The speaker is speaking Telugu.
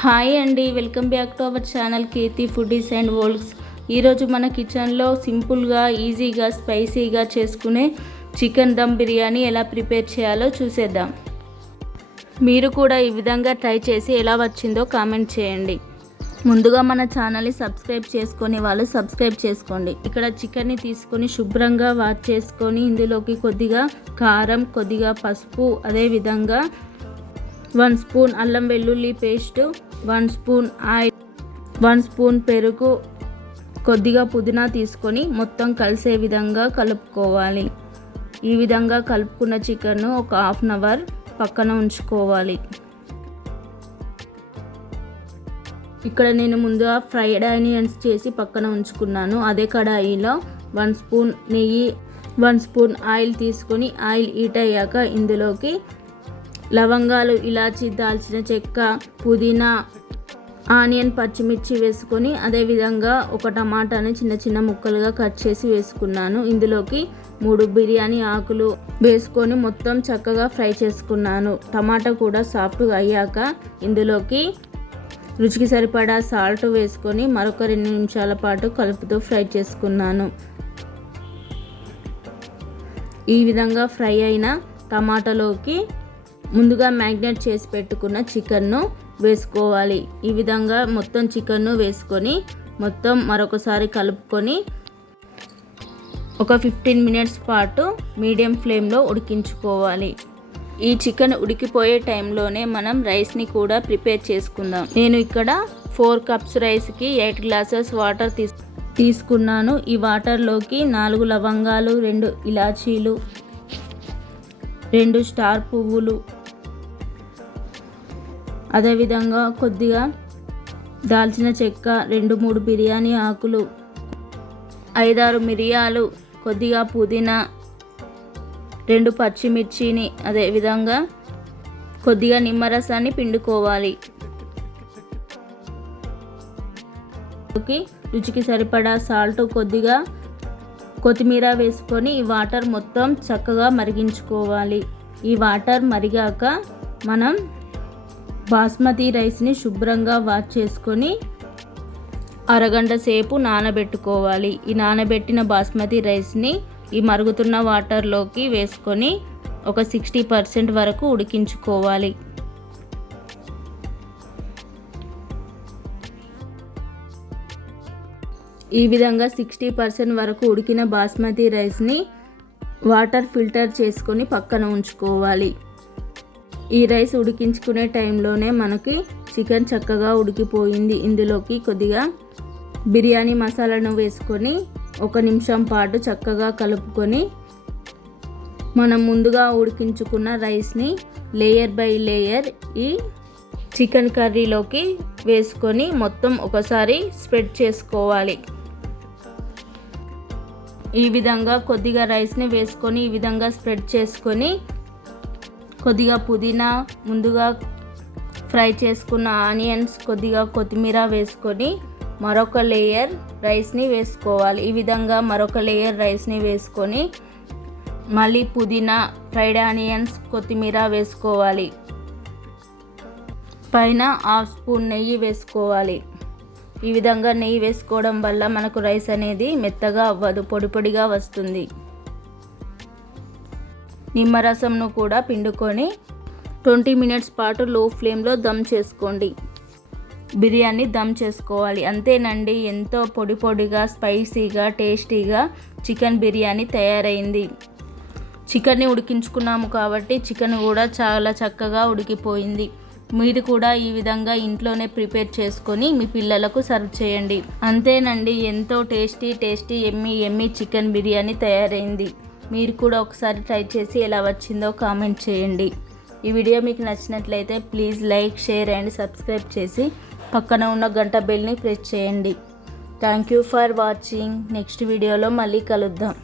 హాయ్ అండి, welcome back to our channel Keerthi foodies and worlds. ఈరోజు మన కిచెన్లో సింపుల్గా ఈజీగా స్పైసీగా చేసుకునే చికెన్ దమ్ బిర్యానీ ఎలా ప్రిపేర్ చేయాలో చూసేద్దాం. మీరు కూడా ఈ విధంగా ట్రై చేసి ఎలా వచ్చిందో కామెంట్ చేయండి. ముందుగా మన ఛానల్ని సబ్స్క్రైబ్ చేసుకొని వాళ్ళు సబ్స్క్రైబ్ చేసుకోండి. ఇక్కడ చికెన్ని తీసుకొని శుభ్రంగా వాష్ చేసుకొని ఇందులోకి కొద్దిగా కారం, కొద్దిగా పసుపు, అదేవిధంగా 1 స్పూన్ అల్లం వెల్లుల్లి పేస్ట్, 1 స్పూన్ ఆయిల్, 1 స్పూన్ పెరుగు, కొద్దిగా పుదీనా తీసుకొని మొత్తం కలిసే విధంగా కలుపుకోవాలి. ఈ విధంగా కలుపుకున్న చికెన్ను ఒక హాఫ్ అన్ అవర్ పక్కన ఉంచుకోవాలి. ఇక్కడ నేను ముందుగా ఫ్రైడ్ ఆనియన్స్ చేసి పక్కన ఉంచుకున్నాను. అదే కడాయిలో 1 స్పూన్ నెయ్యి, 1 స్పూన్ ఆయిల్ తీసుకొని ఆయిల్ హీట్ అయ్యాక ఇందులోకి లవంగాలు, ఇలాచి, దాల్చిన చెక్క, పుదీనా, ఆనియన్, పచ్చిమిర్చి వేసుకొని అదేవిధంగా ఒక టమాటాని చిన్న చిన్న ముక్కలుగా కట్ చేసి వేసుకున్నాను. ఇందులోకి 3 బిర్యానీ ఆకులు వేసుకొని మొత్తం చక్కగా ఫ్రై చేసుకున్నాను. టమాటా కూడా సాఫ్ట్గా అయ్యాక ఇందులోకి రుచికి సరిపడా సాల్ట్ వేసుకొని మరొక 2 నిమిషాల పాటు కలుపుతూ ఫ్రై చేసుకున్నాను. ఈ విధంగా ఫ్రై అయిన టమాటాలోకి ముందుగా మ్యాగ్నేట్ చేసి పెట్టుకున్న చికెన్ను వేసుకోవాలి. ఈ విధంగా మొత్తం చికెన్ను వేసుకొని మొత్తం మరొకసారి కలుపుకొని ఒక 15 మినిట్స్ పాటు మీడియం ఫ్లేమ్లో ఉడికించుకోవాలి. ఈ చికెన్ ఉడికిపోయే టైంలోనే మనం రైస్ని కూడా ప్రిపేర్ చేసుకుందాం. నేను ఇక్కడ 4 కప్స్ రైస్కి 8 గ్లాసెస్ వాటర్ తీసుకున్నాను. ఈ వాటర్లోకి 4 లవంగాలు, 2 ఇలాచీలు, 2 స్టార్ పువ్వులు, అదేవిధంగా కొద్దిగా దాల్చిన చెక్క, 2-3 బిర్యానీ ఆకులు, 5-6 మిరియాలు, కొద్దిగా పుదీనా, 2 పచ్చిమిర్చిని, అదేవిధంగా కొద్దిగా నిమ్మరసాన్ని పిండుకోవాలి. రుచికి సరిపడా సాల్ట్, కొద్దిగా కొత్తిమీర వేసుకొని ఈ వాటర్ మొత్తం చక్కగా మరిగించుకోవాలి. ఈ వాటర్ మరిగాక మనం బాస్మతి రైస్ని శుభ్రంగా వాష్ చేసుకొని అరగంట సేపు నానబెట్టుకోవాలి. ఈ నానబెట్టిన బాస్మతి రైస్ని ఈ మరుగుతున్న వాటర్లోకి వేసుకొని ఒక 60% వరకు ఉడికించుకోవాలి. ఈ విధంగా 60% వరకు ఉడికిన బాస్మతి రైస్ని వాటర్ ఫిల్టర్ చేసుకొని పక్కన ఉంచుకోవాలి. ఈ రైస్ ఉడికించుకునే టైంలోనే మనకి చికెన్ చక్కగా ఉడికిపోయింది. ఇందులోకి కొద్దిగా బిర్యానీ మసాలాను వేసుకొని 1 నిమిషం పాటు చక్కగా కలుపుకొని మనం ముందుగా ఉడికించుకున్న రైస్ని లేయర్ బై లేయర్ ఈ చికెన్ కర్రీలోకి వేసుకొని మొత్తం ఒకసారి స్ప్రెడ్ చేసుకోవాలి. ఈ విధంగా కొద్దిగా రైస్ని వేసుకొని ఈ విధంగా స్ప్రెడ్ చేసుకొని కొద్దిగా పుదీనా, ముందుగా ఫ్రై చేసుకున్న ఆనియన్స్, కొద్దిగా కొత్తిమీర వేసుకొని మరొక లేయర్ రైస్ని వేసుకోవాలి. ఈ విధంగా మరొక లేయర్ రైస్ని వేసుకొని మళ్ళీ పుదీనా, ఫ్రైడ్ ఆనియన్స్, కొత్తిమీర వేసుకోవాలి. పైన 1/2 స్పూన్ నెయ్యి వేసుకోవాలి. ఈ విధంగా నెయ్యి వేసుకోవడం వల్ల మనకు రైస్ అనేది మెత్తగా అవ్వదు, పొడి పొడిగా వస్తుంది. నిమ్మరసంను కూడా పిండుకొని 20 మినిట్స్ పాటు లో ఫ్లేమ్లో దమ్ చేసుకోండి. బిర్యానీ దమ్ చేసుకోవాలి. అంతేనండి, ఎంతో పొడి పొడిగా స్పైసీగా టేస్టీగా చికెన్ బిర్యానీ తయారైంది. చికెన్ని ఉడికించుకున్నాము కాబట్టి చికెన్ కూడా చాలా చక్కగా ఉడికిపోయింది. మీరు కూడా ఈ విధంగా ఇంట్లోనే ప్రిపేర్ చేసుకొని మీ పిల్లలకు సర్వ్ చేయండి. అంతేనండి, ఎంతో టేస్టీ ఎమ్మీ చికెన్ బిర్యానీ తయారైంది. మీరు కూడా ఒకసారి ట్రై చేసి ఎలా వచ్చిందో కామెంట్ చేయండి. ఈ వీడియో మీకు నచ్చినట్లయితే please like, share and subscribe చేసి పక్కన ఉన్న గంట బెల్ని ప్రెస్ చేయండి. Thank you for watching. Next వీడియోలో మళ్ళీ కలుద్దాం.